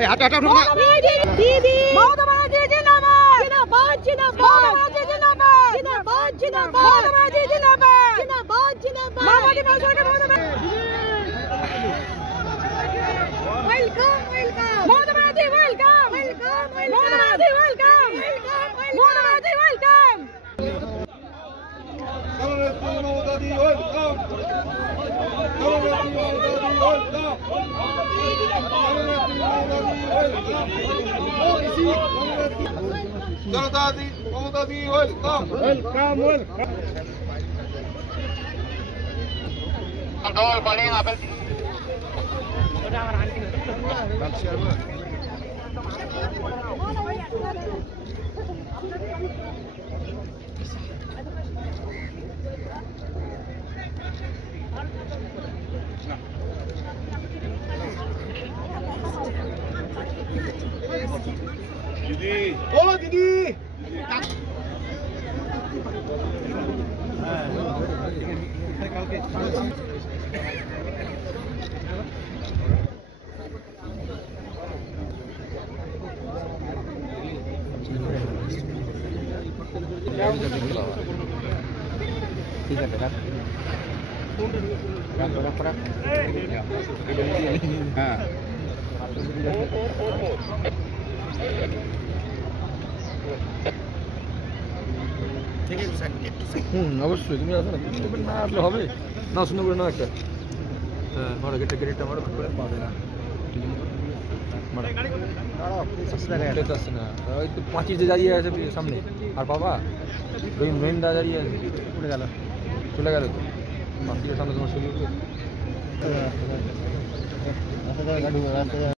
এই হাঁটা হাঁটা উঠো না দিদি মমতা ব্যানার্জি জিন্দাবাদ জিন্দাবাদ জিন্দাবাদ মমতা ব্যানার্জি জিন্দাবাদ জিন্দাবাদ জিন্দাবাদ মমতা ব্যানার্জি জিন্দাবাদ জিন্দাবাদ জিন্দাবাদ মামাটি মাসকে Mamata Banerjee welcome welcome Mamata Banerjee welcome welcome Mamata Banerjee welcome welcome Mamata Banerjee welcome জনতা দি মমতা দি ওয়েলকাম ওয়েলকাম ওয়েলকাম कंट्रोल पड़ेगा আপেল ওটা আমার আন্টি दीदी ओ दीदी ठीक है बेटा हाँ অবশ্যই তুমি আসো না আসলে হবে না শুনে করে না একটা হ্যাঁ মারো গেটটা মারো করে পাবে না ওই তো পাঁচির যে দাঁড়িয়ে আছে সামনে আর বাবা রহিম দা দাঁড়িয়ে আছে চলে গেল তো পাঁচিরের সামনে তোমার ছবি